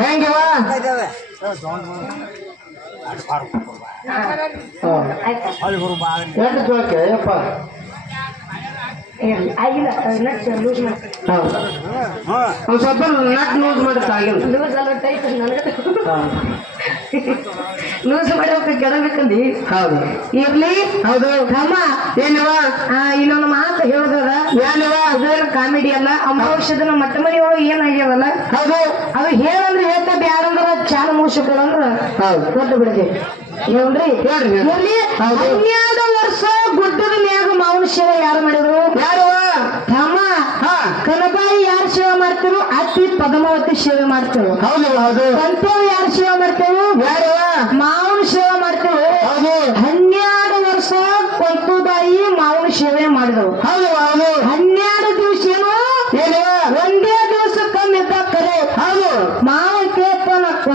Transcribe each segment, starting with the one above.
ಹೆಂಗಿವ ಎಷ್ಟು ಜೋಕೆ ಯಪ್ಪ ಆಗಿಲ್ಲ ನಟ್ ಲೂಸ್ ಮಾಡಿ ಹೌದು. ಒಂದ್ ಸ್ವಲ್ಪ ನಟ್ ಲೂಸ್ ಮಾಡಿತ್ತು ಆಗಿಲ್ಲ ಲೂಸ್ ಅಲ್ಲ ಟೈಟ್ ನನಗೆ. ಲೂಸ್ ಮಾಡೋಕೆ ಕೆಡಬೇಕಂದಿ? ಹೌದು. ಇರ್ಲಿ. ಹೌದು. ತಮ್ಮ ಏನವ ಇನ್ನೊಂದು ಮಾತು ಹೇಳಿದ್ರ ಏನವ ಅದೇನು ಕಾಮಿಡಿ ಅಲ್ಲ. ಅಮಾವಾಸ್ಯದನ ಮಟ್ಟ ಮನಿ ಒಳಗೆ ಏನಾಗ್ಯಾವಲ್ಲ ಹೌದು. ಅದು ಹೇಳ ಚಾಲ ಹೌದು. ಕೊಟ್ಟು ಬಿಡ್ತೀವಿ ಹೇಳ್ರಿ. ಹನ್ನೆರಡು ವರ್ಷ ಗುಡ್ಡದ ಮ್ಯಾಗ ಮಾವನ ಸೇವೆ ಯಾರು ಮಾಡಿದ್ರು? ಯಾರು? ತಮ್ಮ ಹಾ. ಕನಬಾಯಿ ಯಾರು ಸೇವೆ ಮಾಡ್ತಿರು ಅತ್ತಿ ಪದ್ಮಾವತಿ ಸೇವೆ ಮಾಡ್ತೇವೆ ಹೌದು ಹೌದು. ಕಂತೇವ್ ಯಾರು ಸೇವೆ ಮಾಡ್ತೇವೆ ಯಾರು? ಮಾವನ ಸೇವೆ ಮಾಡ್ತೇವೆ ಹೌದು. ಹನ್ನೆರಡು ವರ್ಷ ಕೊಂತುಬಾಯಿ ಮಾವನ ಸೇವೆ ಮಾಡಿದವು ಹೌದು ಹೌದು. ಹನ್ನೆರಡು ದಿವಸ ಏನು? ಒಂದೇ ದಿವಸ ಕಮ್ಮಿ ಇದ್ದ ಕರೆ. ಹೌದು. ಮಾವ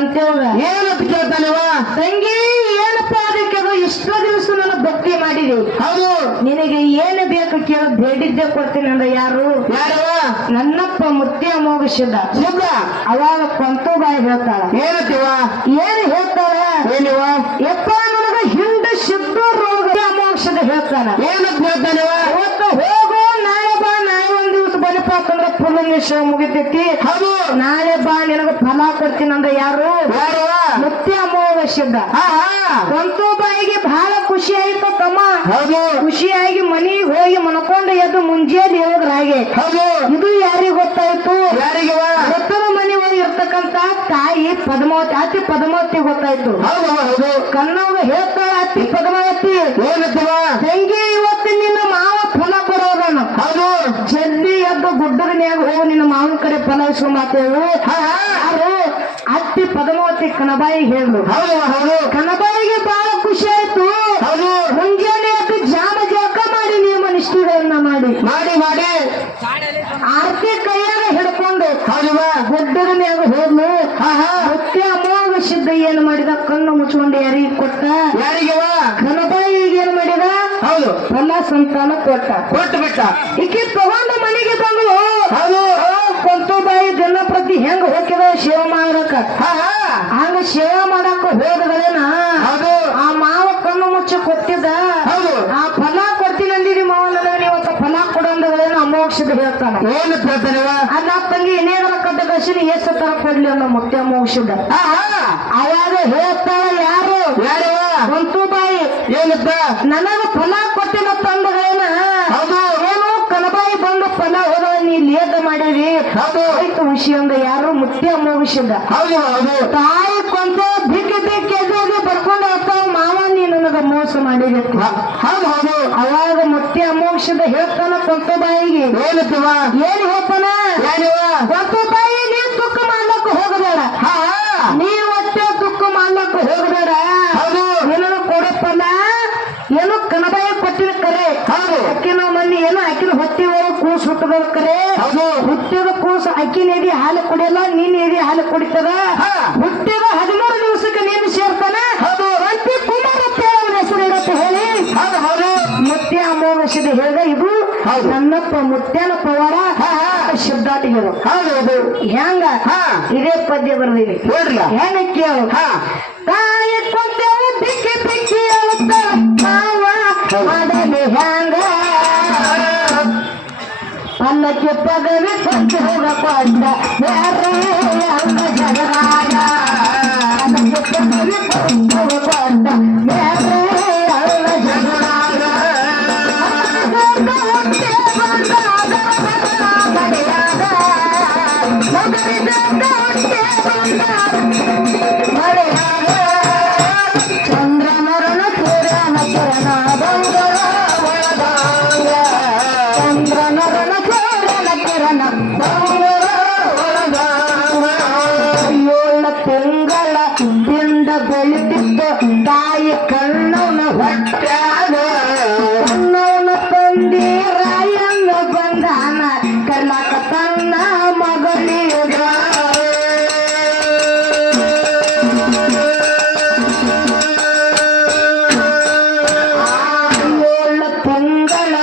ಕೊಂತೇವ್ಗ ಏನಂತ ಕೇಳ್ತಾನಿವ ತಂಗಿ ಏನಪ್ಪ ಅದಕ್ಕೆ ಅದು ಇಷ್ಟ ದಿವಸ ನನ್ನ ಭಕ್ತಿ ಮಾಡಿದಿ. ಹೌದು. ನಿನಗೆ ಏನು ಬೇಕು ಕೇಳಿ ಬೇಡಿದ್ದೆ ಕೊಡ್ತೀನಿ ಅಂದ ಯಾರು? ಯಾರವ? ನನ್ನಪ್ಪ ಮುತ್ತೆ ಅಮೋಗಿಸಿದ್ದ ಸಿದ್ಧ ಅವಾಗ ಕೊಂತುಬಾಯಿ ಹೇಳ್ತಾಳ. ಏನಂತೀವ ಏನು ಹೇಳ್ತಾಳ? ಏನಿವ? ಯಪ್ಪ ನನಗ ಹಿಂದ ಸಿದ್ಧ ರೋಗ ಅಮೋಕ್ಷದ ಹೇಳ್ತಾನ. ಏನಂತ ಹೇಳ್ತಾನಿವ ಇವತ್ತು ಹೋಗು ನಾಳೆ ಬಾ ನಾಳೆ ಒಂದ್ ದಿವಸ ಬಲಿಪ ಅಂತಂದ್ರ ನಿಶ್ಚಯ ಮುಗಿತೈತಿ? ಹೌದು. ನಾಳೆ ಬಾ ನಿನಗ ಫಲ ಕೊಡ್ತೀನಿ ಯಾರು? ಯಾರು? ಮತ್ತೆ ಅಮಾವಾಸ್ಯದ ಅಮೋಗಿಸಿದ್ದ ಬಾಯಿಗೆ ಬಹಳ ಖುಷಿ ಆಯ್ತು ತಮ್ಮ. ಖುಷಿಯಾಗಿ ಮನೆಗೆ ಹೋಗಿ ಮನ್ಕೊಂಡು ಎದ್ದು ಮುಂಜಾನೆ ಹೇಳಿದ್ರ ಹಾಗೆ. ಹೌದು. ಇದು ಯಾರಿಗೆ ಗೊತ್ತಾಯ್ತು? ಯಾರಿಗೆ ರಥನ ಮನೆ ಒಳಗೆ ಇರ್ತಕ್ಕಂತ ತಾಯಿ ಪದ್ಮಾವತಿ ಅತಿ ಪದ್ಮಾವತಿ ಗೊತ್ತಾಯ್ತು. ಕನ್ನಡ ಹೇಳ್ತಾಳ ಅತಿ ಪದ್ಮಾವತಿ. ಏನಂತೀವ ಮಾವನ ಕಡೆ ಫಲ ಮಾತೇವು ಹಾ ಯಾರು ಅತ್ತಿ ಪದ್ಮಾವತಿ ಕನಬಾಯಿ ಹೇಳಿದ್ರು ಹೌದು ಹೌದು. ಕನಬಾಯಿಗೆ ಬಹಳ ಖುಷಿ ಆಯ್ತು. ಹೌದು. ಮುಂಜಾನೆ ಜಾಮ ಜಳಕ ಮಾಡಿ ನಿಯಮ ನಿಷ್ಠೆಗಳನ್ನ ಮಾಡಿ. ಮಾಡಿ ಮಾಡಿ. ಆರ್ತಿ ಕೈಯಾಗ ಹಿಡ್ಕೊಂಡು ಹೌದಿವ ಗುಡ್ಡದ ಮ್ಯಾಗ ಹೋದ್ಲು. ಹಾ ಹಾ. ಮತ್ತೆ ಅಮೋಘ ಸಿದ್ಧ ಏನ್ ಮಾಡಿದ? ಕಣ್ಣು ಮುಚ್ಕೊಂಡು ಯಾರಿಗೆ ಕೊಟ್ಟ? ಯಾರಿಗೆ ಕನಬಾಯಿಗೆ ಏನ್ ಮಾಡಿದ? ಹೌದು. ಫಲ ಸಂತಾನ ಕೊಟ್ಟ. ಕೊಟ್ಟು ಬಿಟ್ಟ ತಗೊಂಡ ತಗೊಂಡು ಮನೆಗೆ ಬಂದು ಹೌದು ಕೊಂತುಬಾಯಿ ದಿನ ಪ್ರತಿ ಹೆಂಗ ಹೋಗಿದ ಸೇವೆ ಹಾ ಹಂಗ ಸೇವೆ ಮಾಡಕ ಹೋದಗಳೇನ ಹೌದು. ಆ ಮಾವ ಕಣ್ಣು ಮುಚ್ಚಿ ಕೊಟ್ಟಿದ್ದ. ಆ ಫಲ ಕೊಡ್ತೀನಿ ಅಂದಿದಿ ಮಾವ ನನಗೆ ಇವತ್ತು ಫಲ ಕೊಡಂದಗಳೇನ ಅಮೋಕ್ಷದ ಹೇಳ್ತಾನ. ಏನಂತ ಹೇಳ್ತಾನಿವ ಅಲ್ಲ ತಂಗಿ ಇನ್ನೇಗರ ಕಟ್ಟ ಕಸಿನ ಎಷ್ಟು ತರ ಕೊಡ್ಲಿ ಅಲ್ಲ ಮುಖ್ಯ ಅಮೋಕ್ಷದ ಅವಾಗ ಹೇಳ್ತಾಳ ಯಾರು? ಯಾರು? ಬಾಯಿ ಏನಿದ್ದ ನನಗ ಫಲ ಕೊಟ್ಟಿನ ತಂದಗಳೇನ? ಹೌದು. ಏನು ಕನಬಾಯಿ ಬಂದು ಫಲ ನೀ ಲೇದ ಮಾಡೇವಿ ಹೌದು ಆಯ್ತು ವಿಷಯಂದ ಯಾರು ಮುಖ್ಯ ಅಮ್ಮ ಹೌದು ತಾಯಿ ಕೊಂತ ಬಿಕ್ಕಿ ಬಿಕ್ಕಿ ಎದ್ದು ಬರ್ಕೊಂಡು ಹೋಗ್ತಾವ ಮಾವ ನೀ ನನಗ ಮೋಸ ಮಾಡಿರತ್ತಿ ಅವಾಗ ಹೌದು ಹೌದು. ಅವಾಗ ಮುತ್ಯ ಅಮೋಕ್ಷದ ಹೇಳ್ತಾನ ಕೊಂತ ಬಾಯಿಗೆ. ಏನು ಏನ್ ಹೇಳ್ತಾನ? ಕೊಂತ ಬಾಯಿ ನೀ ತುಕ್ಕ ಮಾಡ್ಲಕ್ಕ ಹೋಗಬೇಡ. ನೀ ಒಟ್ಟೆ ತುಕ್ಕ ಮಾಡ್ಲಕ್ಕ ಹೋಗಬೇಡ. ಏನೋ ಕೊಡಪ್ಪಲ್ಲ ಏನೋ ಕನಬಾಯಿ ಕೊಟ್ಟಿನ ಕರೆ ಹೌದು. ಅಕ್ಕಿನ ಮನೆ ಏನೋ ಅಕ್ಕಿನ ಹೊಟ್ಟಿ ಒಳಗೆ ಕೂಸು ಹುಟ್ಟದ ಕೂಸು ಅಕ್ಕಿನ ಎದಿ ಹಾಲು ಕುಡಿಯಲ್ಲ ನೀನ್ ಎದಿ ಹಾಲು ಕುಡಿತದ? ಹಾ. ಹುಟ್ಟಿದ ಹದಿಮೂರು ದಿವಸಕ್ಕೆ ನೀನು ಸೇರ್ತಾನೆ? ಹೌದು. ಅಂತಿ ಕುಮಾರ ಅವನ ಹೆಸರು ಇರುತ್ತೆ ಹೇಳಿ. ಹೌದು ಹೌದು. ಮುತ್ಯ ಅಮೋಘಿಸಿದ ಹೇಳಿದ ಇದು. ನನ್ನಪ್ಪ ಮುತ್ಯನ ಹಾ. ಶಬ್ದಾಟಿಗಳು ಹೌದು ಹೆಂಗ? ಹಾ. ಇದೇ ಪದ್ಯ ನೋಡ್ರಿ ಹೆಂಗ ಕೇಳು? ಹಾ. ತಾಯ ಕೊಂತೆವು ಬಿಕ್ಕಿ ಬಿಕ್ಕಿ ಹೇಳುತ್ತ ಮಾವ ಮಾಡಲಿ ಹ್ಯಾಂಗ அன்னைக்கு பதவி கொஞ்சம் பாண்ட வேற அன்னை ஜனராஜா அன்னைக்கு பதவி கொஞ்சம் ಏಳು ತಿಂಗಳ ಬಿಂದ ಬೆಳೆದಿದ್ದ ತಾಯಿ ಕಣ್ಣವನ ಹೊಟ್ಟಾಗ ಕಣ್ಣವನ ತಂದೆ ರಾಯಣ್ಣ ಬಂದಾನ ತನ್ನ ಮಗಳಿಗ ಏಳು ತಿಂಗಳ